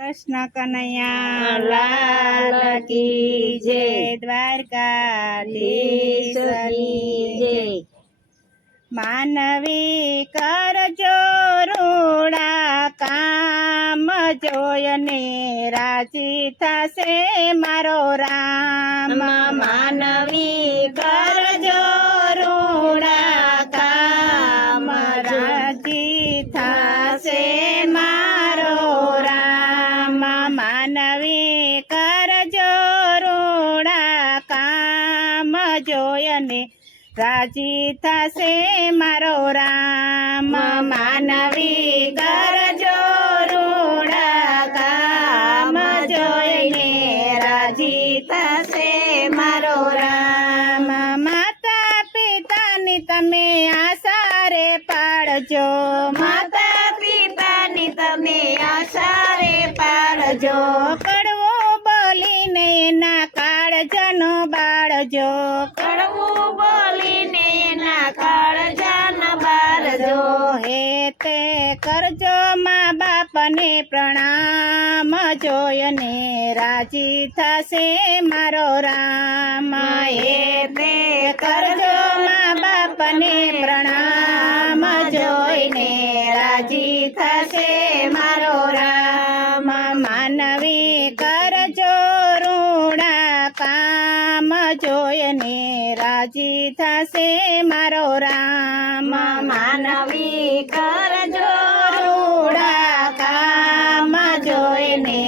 કૃષ્ણ કનૈયા લાલ કી જય, દ્વારકાધીશની જય। માનવી કરજો રૂડા કામ, જોયને રાજી થશે મારો રામ। માનવી કરજો રૂડા કામ, રાજી થશે મારો રામ। માનવી કરજો રૂડા કામ, જોયને રાજી થશે મારો રામ। માનવી કરજો રૂડા કામ, જોઈને રાજી થશે મારો રામ। માતા પિતાની તમે આશા રે પાડજો, માતા પિતાની તમે આશા રે પાડજો। કડવું બોલીને એના કાળજનો બાળજો, કડવું બોલીને એના કાળજાન બાળજો। હે તે કરજો મા બાપને પ્રણામ, જોયને રાજી થશે મારો રામ। હે તે કરજો મા બાપને પ્રણામ, જોઈને રાજી થશે મારો રામ। માનવી કરજો રૂડા કામ, જોઈને રાજી થશે મારો રામ। માનવી કરજો રૂડા કામ, જોઈને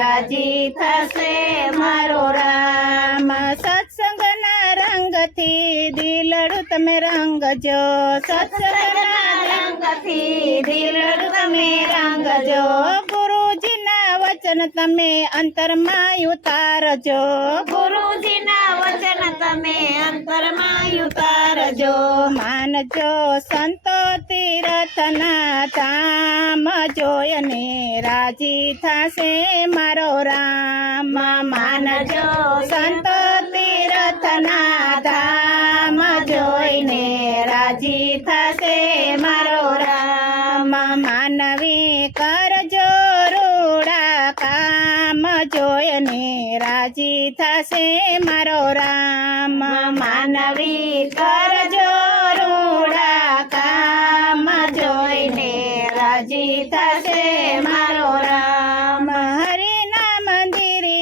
રાજી થશે મારો રામ। સત્સંગના રંગથી દિલડું તમે રંગજો, સત્સંગના રંગથી દિલડું તમે રંગજો। ગુરુજીના વચન તમે અંતરમાં ઉતારજો, ગુરુજીના વચન તમે અંતરમાં ઉતારજો। માનજો સંતો તીર્થના ધામ, જોયને રાજી થશે મારો રામ। માનજો સંતો તીર્થના ધામ, જોઈને રાજી થશે મારો રામ। માનવી કરજો રૂડા કામ, જોયને રાજી થશે મારો રામ। માનવી કરજો રૂડા કામ, જોઈને રાજી થશે મારો રામ। હરિના મંદિરે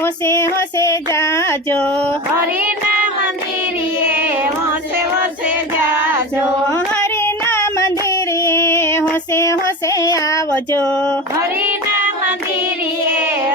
હોશે હોશે જાજો, હરિના મંદિરે હોશે હોશે જાજો। હરિના મંદિરે હોશે હોશે આવજો, હરિના મંદિરે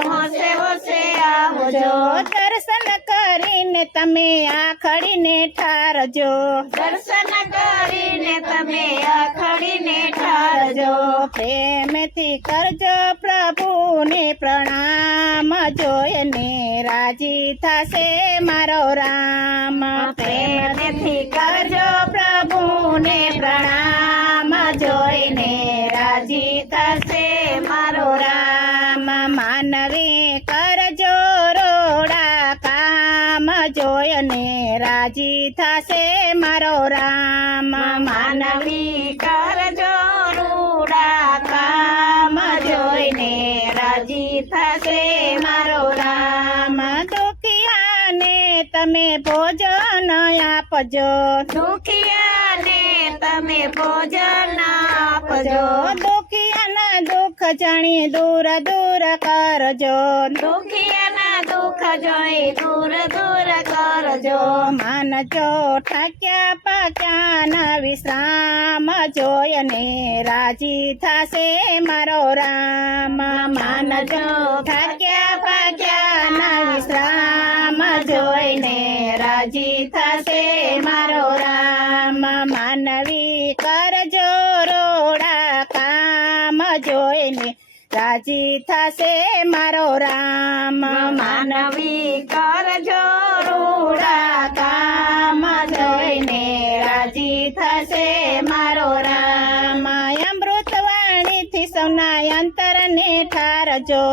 હોશે હોશે આવજો। દર્શન કરીને તમે આખડીને ઠારજો, દર્શન કરીને તમે આખડીને ઠારજો। પ્રેમથી કરજો પ્રભુને પ્રણામ, જોઈને રાજી થશે મારો રામ। પ્રેમથી કરજો પ્રભુને પ્રણામ, જોઈને રાજી થશે મારો રામ। માનવી કરજો રોડા કામ, જોઈને રાજી થશે મારો રામ। માનવી કરજો રૂડા કામ, જોઈને રાજી થશે મારો રામ। દુખિયાને તમે ભોજન આપજો, દુખિયાને તમે ભોજન આપજો। દુખિયાના દુઃખ જાણી દૂર દૂર કરજો, દુખિયાના દુઃખ જોઈ દૂર દૂર કરજો। માનજો ઠાક્યા પાક્યાના વિશ્રામ, જોયને રાજી થશે મારો રામ। માનજો ઠાક્યા પાક્યાના વિશ્રામ, જોઈને રાજી થશે મારો રામ। માનવી કરજો રોડા કામ, જોઈને રાજી થશે મારો રામ। માનવી કરજો રૂડા કામ, જોઈને રાજી થશે મારો રામ। અમૃતવાણીથી સૌના અંતરને ઠારજો,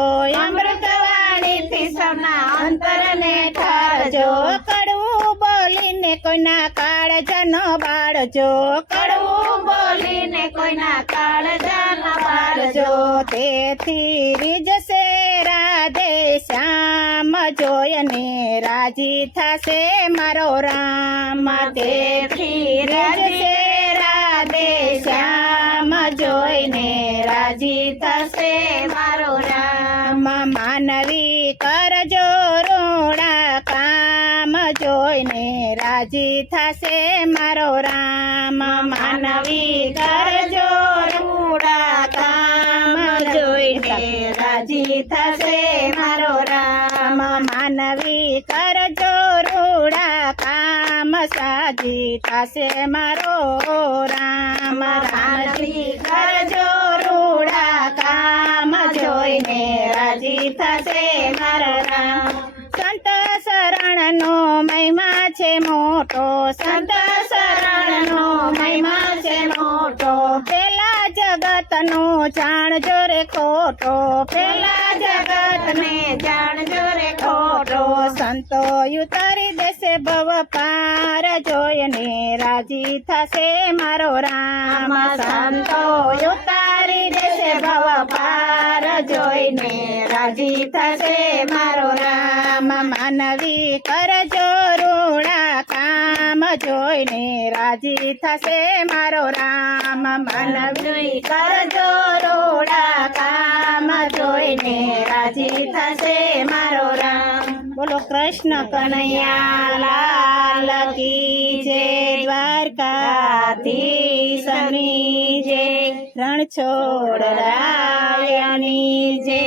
અમૃતવાણીથી સૌના અંતરને ઠારજો। કડવું બોલીને કોઈના કાળજનો બાળજો, કડવું બોલીને કોઈના કાળજા ન બાળજો। કરજો. તેથી રીજશે રાધે શ્યામ જોઈને રાજી થશે મારો રામ. તેથી રીજશે રાધે શ્યામ જોઈને રાજી થશે મારો રામ. માનવી કરજો રૂડા કામ જોઈને રાજી થશે મારો રામ. માનવી કરજો રૂડા કામ જોઈને રાજી થશે મારો રામ. માનવી કરજો રૂડા કામ સાજી થશે મારો રામ. માનવી કરજો રૂડા કામ જોઈને રાજી થશે મારો રામ. સંત શરણનો મહિમા છે મોટો, સંત શરણનો મહિમા છે મોટો. પેલા જગતનો જાણજો રે ખોટો, પેલા જગતને જાણજો રે ખોટો. સંતો ઉતારી દેશે ભવ પાર જોઈને રાજી થશે મારો રામ. સંતો ઉતારી દેશે ભવ પાર જોઈને રાજી થશે મારો રામ. માનવી કરજો રૂડા કામ જોઈને રાજી થશે મારો રામ. માનવી કરજો રૂડા કામ જોઈને રાજી થશે મારો રામ. બોલો કૃષ્ણ કનૈયા લાલ કી જય. દ્વારકાધીશની જય. રણછોડ રાયની જય.